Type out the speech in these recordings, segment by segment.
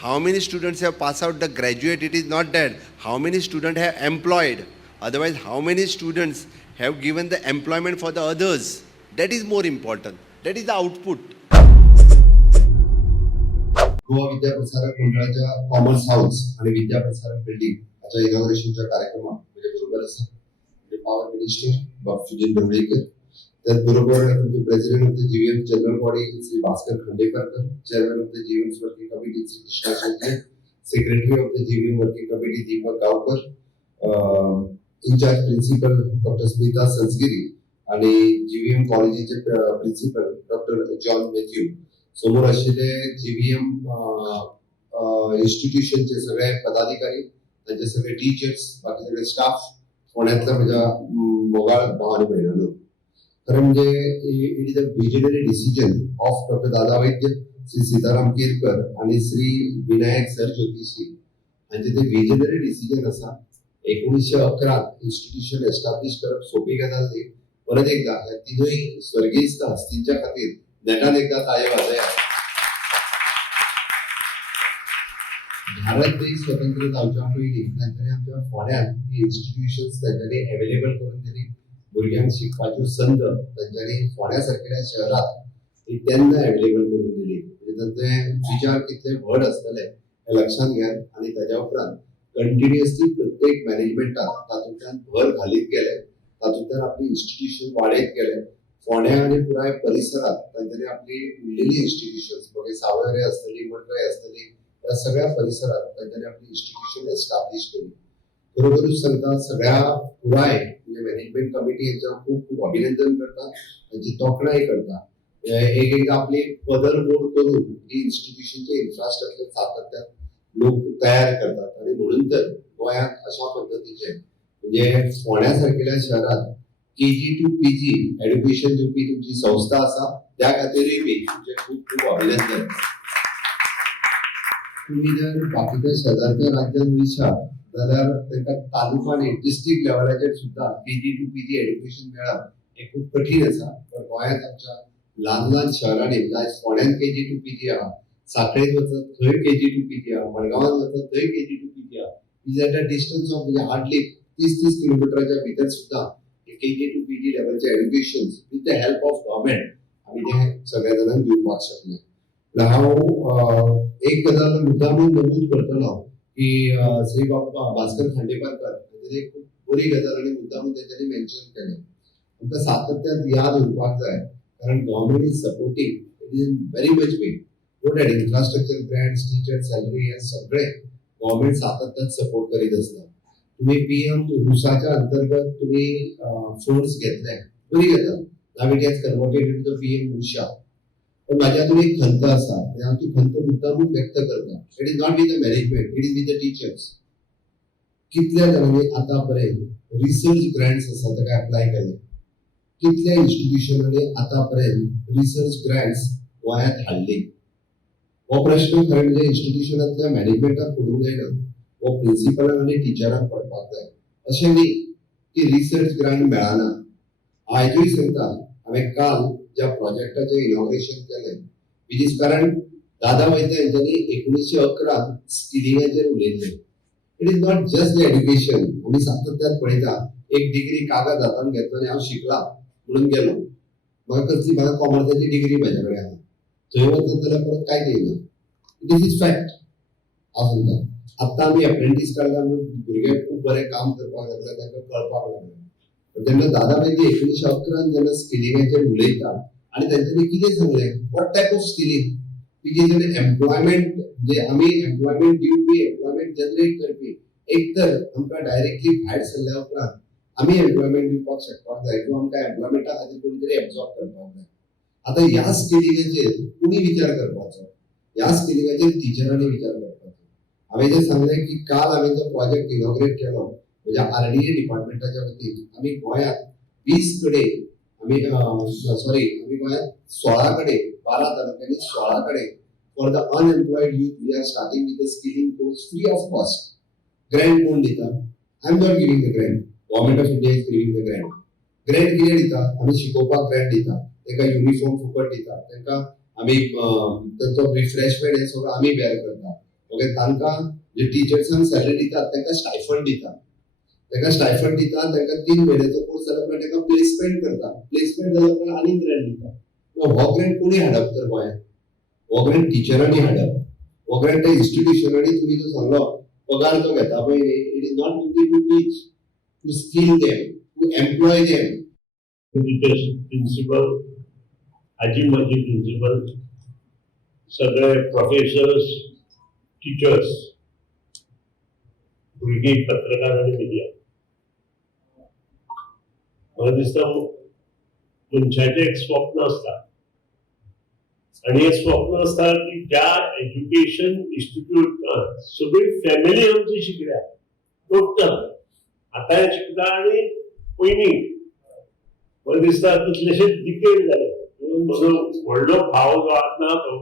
how many students have passed out the graduate, it is not that. How many students have employed? Otherwise, how many students have given the employment for the others? That is more important. That is the output. Goa विद्याप्रसारक मंडळाच्या commerce house आणि विद्याप्रसारक building याच्या इनॉग्रेशनच्या कार्यक्रमात म्हणजे बरोबर असं म्हणजे power minister Bapuji Dhavalikar, त्याचबरोबर तुमचे president of the GVM general body Shri Bhaskar Khandekarkar, chairman of the GVM working committee Shri Krishna Shette, secretary of the GVM working committee Deepak Gaonkar, in charge principal doctor Smita Sansgiri आणि जीवीएम कॉलेजचे प्रिन्सिपल डॉक्टर जॉन मॅथ्यू, समोर असलेले जीवीएम इन्स्टिट्यूशनचे सगळे पदाधिकारी, त्यांचे सगळे टीचर्स, बाकी सगळे स्टाफ, पुण्यातल्या माझ्या मोगाळ भावाने बहिणांनो, खरं म्हणजे it is a visionary decision of doctor Dada Vaidya, Shri Sitaram Kerkar आणि श्री विनायक सर ज्योतिषी यांचे ते विजनरी डिसिजन असा. 1911 इन्स्टिट्यूशन एस्टॅब्लिश करप सोपी गजाल न्ही. परत एकदा ह्या तिनूय स्वर्गीय हस्तींच्या खातीर नेटान एकदा ताळे वाजया. भारत देश स्वतंत्र जावच्या पयलीं तांच्यांनी आमच्या फोंड्यान ही इन्स्टिट्यूशन्स तांच्यांनी अवेलेबल करून दिली. भुरग्यांक शिकपाच्यो संद तांच्यांनी फोंड्या सारकेल्या शहरात तेन्ना अवेलेबल करून दिली. म्हणजे तांचे विचार कितले व्हड आसतले हे लक्षात घेयात आणि ताच्या उपरांत कंटिन्युअसली प्रत्येक मॅनेजमेंटान तातूंतल्यान भर घालीत गेले, तातूंतल्यान आपली इन्स्टिट्यूशन वाडयत गेले. फोंड्या आणि पुराय परिसरात तांच्यांनी आपली उरलेली इन्स्टिट्यूशन्स म्हणजे सावयरे असतली, मडकय असतली, या सगळ्या परिसरात तांच्यांनी आपली इन्स्टिट्यूशन एस्टॅब्लिश केली. बरोबरच सांगता सगळ्या पुराय म्हणजे मॅनेजमेंट कमिटी यांच्या खूप खूप अभिनंदन करता, त्यांची तोखणाय करता. एक एकदा आपली पदर मोड करून ही इन्स्टिट्यूशनचे इन्फ्रास्ट्रक्चर सातत्यात लोक तयार करतात आणि म्हणून तर गोंयांत अशा पद्धतीचे म्हणजे फोंड्या सारकेल्या शहरात केजी टू पीजी एड्युकेशन दिवपी तुमची संस्था असा, त्या खातीरय बी तुमचे खूप खूप अभिनंदन. तुम्ही जर बाकीच्या शेजारच्या राज्यांत वयशात जाल्यार तांकां तालुका आनी डिस्ट्रिक्ट लेवलाचेर सुद्धा केजी टू पीजी एड्युकेशन मेळप हे खूप कठीण आसा. पण गोंयांत आमच्या ल्हान ल्हान शहरांनी फोंड्यान केजी टू पीजी आहा, सांखळेत वचत थंय केजी टू पीजी आहा, मडगांवांत वचत थंय केजी टू पीजी आहा. Is at a distance of म्हणजे हार्डली 30 किलोमिटरच्या भितर सुद्धा केजी टू पीजी लेवलचे education with the help of government आम्ही ते सगळ्या जाणांक दिवपाक शकले. हांव एक गजाल मुद्दामून नमूद करतलो की श्री भास्कर खांडेपारकर हांचे एक खूप बरी गजाल आनी मुद्दामून तेंच्यांनी मेन्शन केलें. आमकां सातत्यान याद उरपाक जाय कारण government is supporting it is very much way good at infrastructure grants teacher salary हे सगळे गव्हर्नमेंट सातत्यान सपोर्ट करीत आसता. तुम्ही पीएम रुसाच्या अंतर्गत तुम्ही फंड्स घेतले, बरी गजाल. Now it has converted into the PM Usha. पण माझ्यातून एक खंत आसा आणि हांव ती खंत मुद्दामून व्यक्त करता. It is not with the management, it is with the teachers. कितल्या जाणांनी आतां पर्यंत रिसर्च ग्रांट्स आसा ताका अप्लाय केले? कितल्या इन्स्टिट्यूशनांनी आतां पर्यंत रिसर्च ग्रांट्स गोंयांत हाडली? हो प्रश्न खरें म्हणजे इन्स्टिट्यूशनांतल्या मॅनेजमेंटाक पडूंक जायना, वो प्रिन्सिपलांक आनी टिचरांक पडपाक जाय. अशें न्ही की रिसर्च ग्रांट मेळना. आयजूय सांगता हांवें काल ज्या प्रोजेक्टाचें इनॉग्रेशन केलें विच इज कारण दादा वैद्य यांच्यांनी 1911 स्किलिंगाचेर उलयल्लें. It is not just the education. आमी सातत्यान पळयता एक डिग्री कागद हातान घेतलो आनी हांव शिकला म्हणून गेलो, म्हाका कॉमर्साची डिग्री म्हाजे कडेन आहा, थंय वचत जाल्यार परत कांयच येयना. दिस इज फॅक्ट. हांव सांगता आतां आमी एप्रेंटीस काडला म्हणून भुरगे खूब बरें काम करपाक लागले, तांकां कळपाक लागलें. जेन्ना दादा वैद्य 1911 जेन्ना स्किलिंगाचेर उलयता आनी तांच्यांनी कितें सांगलें, वॉट टायप ऑफ स्किलिंग की जेन्ना एम्प्लॉयमेंट म्हणजे आमी एम्प्लॉयमेंट दिवपी, एम्प्लॉयमेंट जनरेट करपी, एक तर आमकां डायरेक्टली भायर सरल्या उपरांत आमी एम्प्लॉयमेंट दिवपाक शकपाक जाय किंवा आमकां एम्प्लॉयमेंटा खातीर कोणी तरी एब्सॉर्ब करपाक जाय. आतां ह्या स्किलिंगाचेर कुणी विचार करपाचो? ह्या स्किलिंगाचेर टिचरांनी विचार करपाचो. हांवें जें सांगलें की काल हांवें जो प्रोजेक्ट इनॉग्रेट केलो म्हणजे आरडीए डिपार्टमेंटाच्या वतीन आमी गोंयांत 20 कडेन आमी गोंयांत 16 कडेन 12 तालुक्यांनी 16 कडेन for the unemployed youth we are starting with the skilling course free of cost. Grant कोण दिता? I am not giving the grant, government of India is giving the grant. Grant कितें दिता? आमी शिकोवपाक ग्रँट दिता, तांकां युनिफॉर्म फुकट दिता, तांकां आमी तांचो रिफ्रेशमेंट हे सगळो आमी बेर करता. ओके तांकां जे टिचर्सांक सॅलरी दितात तांकां स्टायफंड दितात तांकां 3 म्हयन्याचो कोर्स जाल्या उपरांत तांकां प्लेसमेंट करता प्लेसमेंट जाल्या उपरांत आनी ग्रँट दिता हो ग्रँट कोणी हाडप तर गोंयांत हो ग्रँट टिचरांनी हाडप हो ग्रँट त्या इन्स्टिट्युशनांनी तुमी जो सांगलो पगार जो घेता पळय it is not only to teach to skill them to employ them teachers principal आजी माजी प्रिन्सिपल सगळे प्रोफेसर्स टीचर्स भुरगीं पत्रकार आनी मिडिया म्हाका दिसता मनशाचें एक स्वप्न आसता आनी हें स्वप्न आसता की ज्या एज्युकेशन इन्स्टिट्यूटांत सगळी फॅमिली आमची शिकल्या टोटल आतां शिकता आनी पयलीं म्हाका दिसता कितलेशेच डिकेड जाले म्हजो व्हडलो भाव जो आसा तो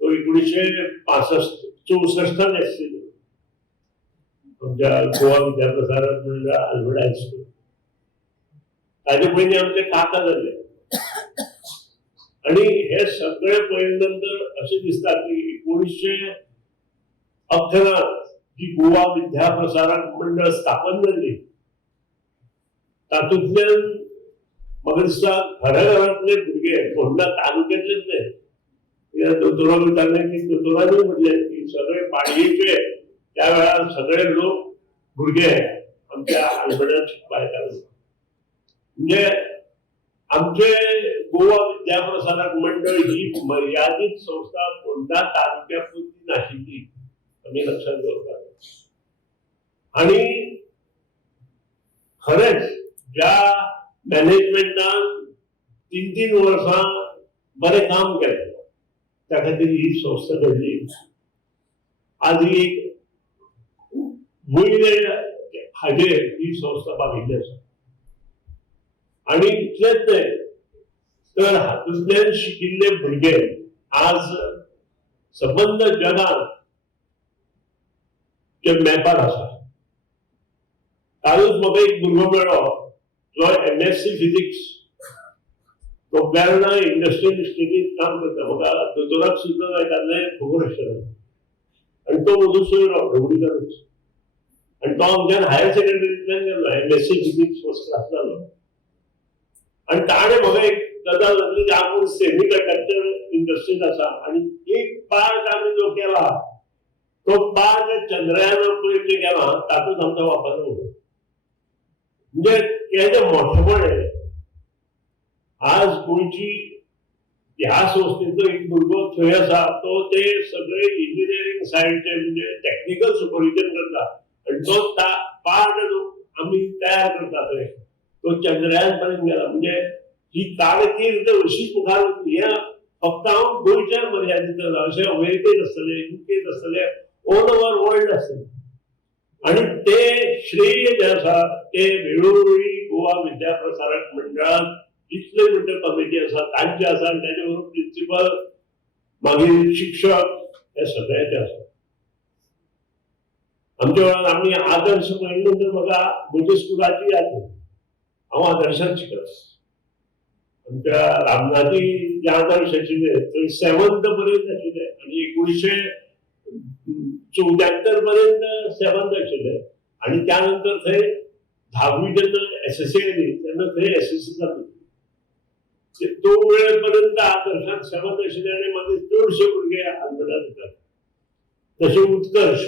1965-64 एससीलो आमच्या गोवा विद्याप्रसारक मंडळ आल्बर्ट हायस्कूल ताजे पयलीं आमचे काका जाल्ले आनी हे सगळे पळयले नंतर अशें दिसता की 1911 जी गोवा विद्याप्रसारक मंडळ स्थापन जाल्ली तातूंतल्यान म्हाका दिसता घराघरांतले भुरगे फोंडा तालुक्यांतलेच न्हय दोतोराक विचारलें की दोतोरांनी म्हटलें की सगळे पाडयेचे त्या वेळार सगळे लोक भुरगे आमच्या आल्बर्टांत शिकपा येताले म्हणजे आमचे गोवा विद्याप्रसारक मंडळ ही मर्यादीत संस्था फोंडा तालुक्या पुरती नाशिल्ली आमी लक्षात दवरपाक आनी खरेंच ज्या मॅनेजमेंटान 3 वर्सां बरें काम केलें त्या खातीर ही संस्था घडली आज ही एक मूल्य हाजेर ही संस्था बांदिल्ली आसा आनी इतलेंच न्हय तर हातूंतल्यान शिकिल्ले भुरगे आज सबंद जगांत जे मॅपार आसा कालूच म्हाका एक भुरगो मेळ्ळो जो MSc फिजिक्स तो बेळना इंडस्ट्रियल इन्स्टिट्यूट काम करता म्हाका दोतोराक सुद्दां जायतालें खबर आसलें आनी तो म्हजो सोयरो ढवळीकारूच आनी तो आमच्यान हायर सेकंडरींतल्यान गेल्लो MSc फिजिक्स फर्स्ट क्लास जालो आनी ताणें म्हाका एक गजाल सांगली की आपूण सेमी कंडक्टर इंडस्ट्रींत आसा आनी एक पार्ट आमी जो केला तो पार्ट चंद्रयान पयर जे केला तातूंत आमचो वापर जालो म्हणजे हेजें मोठेपण आज गोंयची ह्या संस्थेचो एक भुरगो थंय आसा तो ते सगळे इंजिनियरींग सायडचे म्हणजे टॅक्निकल सुपरविजन करता आनी तो पार्ट जो आमी तयार करता थंय तो चंद्रयान पर्यंत गेला म्हणजे ही कारकीर्द अशीच मुखार वतली हें फक्त हांव गोंयच्या मर्यादीत ना अशें अमेरिकेत आसतलें युकेत आसतलें ऑल ओव्हर वर्ल्ड आसतलें आनी ते श्रेय जे आसा ते वेळोवेळी गोवा विद्याप्रसारक मंडळान जितले म्हणटा कमिटी आसा तांचे आसा आनी ताचे बरोबर प्रिन्सिपल मागीर शिक्षक हे सगळ्याचे आसा आमच्या वेळार आमी आदर्श पळयले नंतर म्हाका म्हज्या स्कुलाची याद जाली हांव आदर्शांत शिकलो आमच्या रामनाथी जे आदर्श आशिल्ले थंय 7th पर्यंत आशिल्ले आनी 1974 पर्यंत 7th आशिल्ले आनी त्या नंतर थंय 10वी जेन्ना SSC येयली तेन्ना थंय SSC जाली तो वेळेपर्यंत आदर्शांत 7th आशिल्ले आनी मागीर चडशे भुरगे आल्बर्टांत येतात तशें उत्कर्श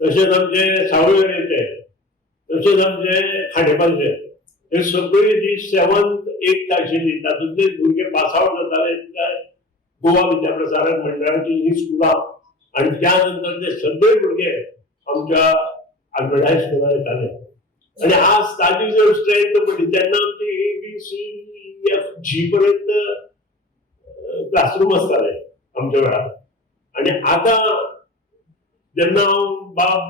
तशेंच आमचे सावयवेरेचे तशेंच आमचे खांडेपारचे हे सगळी जी 7th 8th आशिल्ली तातूंतले भुरगे पास आवट जाताले गोवा विद्याप्रसारक मंडळाची ही स्कुलां आनी त्या नंतर ते सगळे भुरगे आमच्या आल्बर्ट हायस्कुलांत येताले आनी आज ताजी जर स्ट्रेंथ पळयली तेन्ना आमची ABCDEFG पर्यंत क्लासरूम आसताले आमच्या वेळार आनी आतां जेन्ना हांव बाब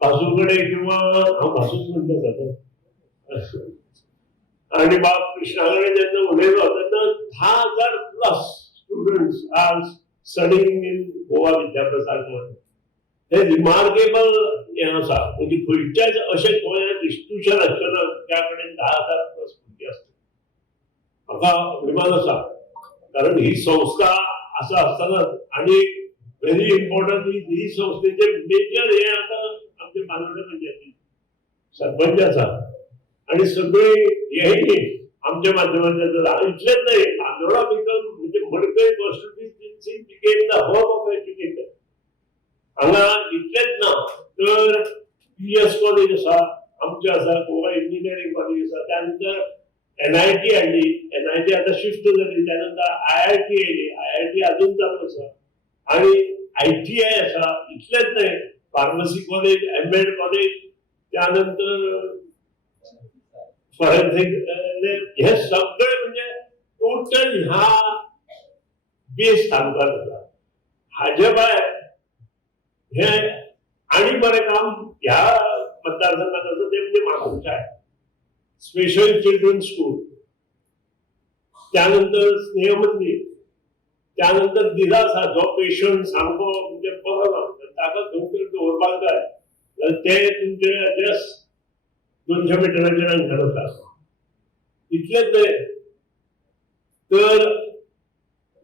भासू कडेन किंवा हांव भासूच म्हणटा जाता आनी बाब कृष्णा कडेन जेन्ना उलयलो तेन्ना 10,000 plus students are studying in Goa Vidyaprasarak Mandal हे रिमार्केबल हें आसा म्हणजे खंयच्याच अशें गोंयांत इन्स्टिट्यूशन आसचें त्या कडेन 10,000 प्लस भुरगीं आसता म्हाका अभिमान आसा कारण ही संस्था आसा आसतना आनी व्हेरी इम्पॉर्टंट ही संस्थेचे मेजर हे आता आमचे बांदोडे पंचायती सरपंच असा आणि सगळे हेही आमच्या माध्यमातून इथलेच नाही बांदोडा बिकम म्हणजे Madkai constituency became the hub of education हांगा इतलेच ना तर पीएस कॉलेज आसा आमचे आसा गोवा इंजिनियरिंग कॉलेज आसा त्यानंतर NIT हाडली NIT आता शिफ्ट झाली त्यानंतर IIT येयली IIT अजून चालू आसा आणि ITI आसा इतलेच नाही फार्मसी कॉलेज MEd कॉलेज त्यानंतर फॉरेन्सिक हे सगळे म्हणजे टोटल ह्या बेस तालुक्यात आसा हाजे भायर हे आणि बरें काम ह्या मतदारसंघात आसा ते म्हणजे म्हापशाय स्पेशल चिल्ड्रन स्कूल त्यानंतर स्नेह मंदिर त्यानंतर दिला आसा जो पेशंट सामको म्हणजे बरो ना ताका खंय तरी दवरपाक जाय जाल्यार ते तुमचे जस्ट 200 मिटराचेर अंतर आसा इतलेच न्हय तर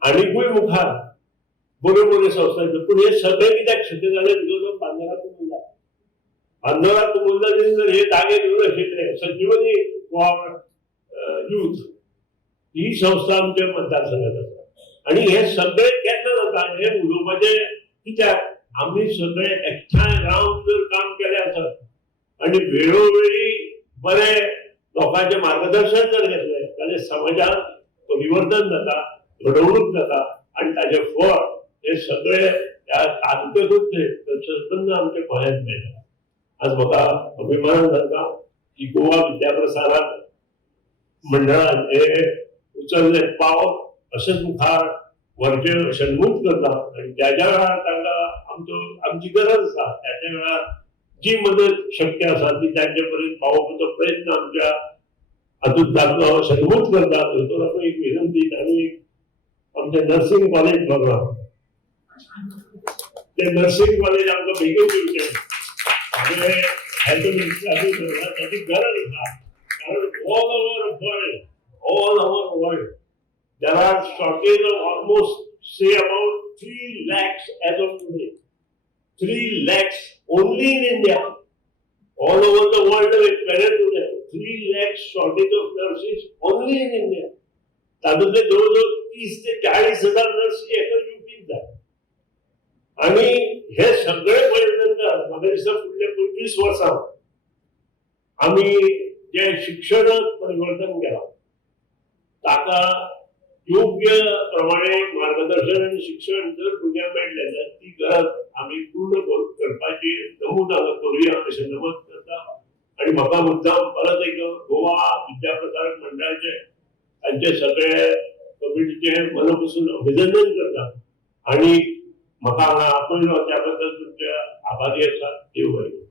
आनीकूय मुखार बऱ्यो बऱ्यो संस्था आसात पूण हे सगळे कित्याक शक्य जालें बिकॉज ऑफ बांदोडा कुमुल्ला बांदोडा कुमुल्लाचेर जर हे जागे घेवन आशिल्ले संजीवनी फॉर यूथ ही संस्था आमच्या मतदारसंघात आसा आणि हे सगळे केन्ना जाता हे उलोवपाचे कित्याक आमी सगळे एकठांय रावन जर काम केलें आसत आणि वेळोवेळी बरे लोकांचे मार्गदर्शन जर घेतले जाल्यार समाजात परिवर्तन जाता घडवणूक जाता आणि ताचे फळ हे सगळे ह्या तालुक्यातूच न्हय तर संपूर्ण आमच्या गोंयांत मेळटा आज म्हाका अभिमान जाता की गोवा विद्याप्रसारक मंडळान हे उचलले पावल अशेंच मुखार व्हरचे शणमूत करता आणि त्याच्या वेळार तांकां आमची गरज आसा त्याच्या वेळार जी मदत शक्य आसा ती तांचे पर्यंत पावोवपाचो प्रयत्न आमच्या हातूंत जातलो शणमूत करता दोतोराक एक विनंती आनी आमचे नर्सिंग कॉलेज बघा ते नर्सिंग कॉलेज आमकां बेगीन दिवचें हांवें हेल्थ मिनिस्टराक धरला ताची गरज आसा कारण all over world there are shortage of almost say about 3 lakhs as of today 3 lakhs only in India all over the world today 3 lakhs shortage of nurses only in India तातूंतले जवळजवळ 30 ते 40,000 नर्सी एका युपीत जाय आणि हे सगळे पळयल्यानंतर म्हाका दिसता फुडल्या 25 वर्सां आमी जे शिक्षणात परिवर्तन केलां ताका योग्य प्रमाणे मार्गदर्शन आणि शिक्षण जर भुरग्यांक मेळ्ळें जाल्यार ती गरज आमी पूर्ण करपाची नमूद हांगा करुया अशें नमूद करता आणि म्हाका मुद्दाम परत एक गोवा विद्याप्रसारक मंडळाचे तांचे सगळे कमिटीचे मनपसून अभिनंदन करता आणि म्हाका हांगा आपयलो त्या बद्दल तुमचे आभारी आसा देव बरें